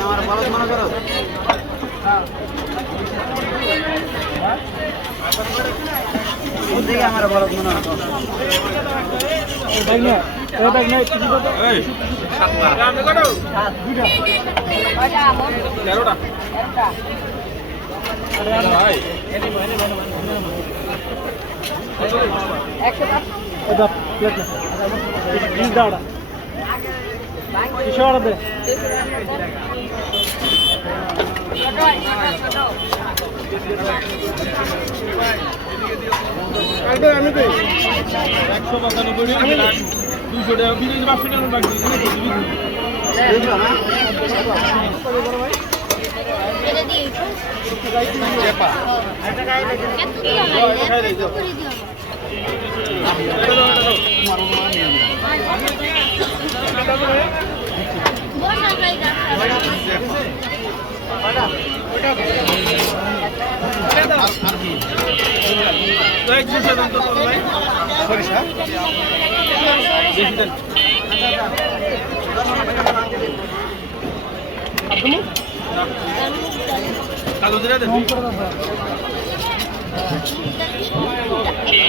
আমার বলদ মনে করো দেখি আমার বলদ মনে করো আমি তো 195 200 টাকা বিদেশি 500 টাকা বাকি কালো দিরা দেন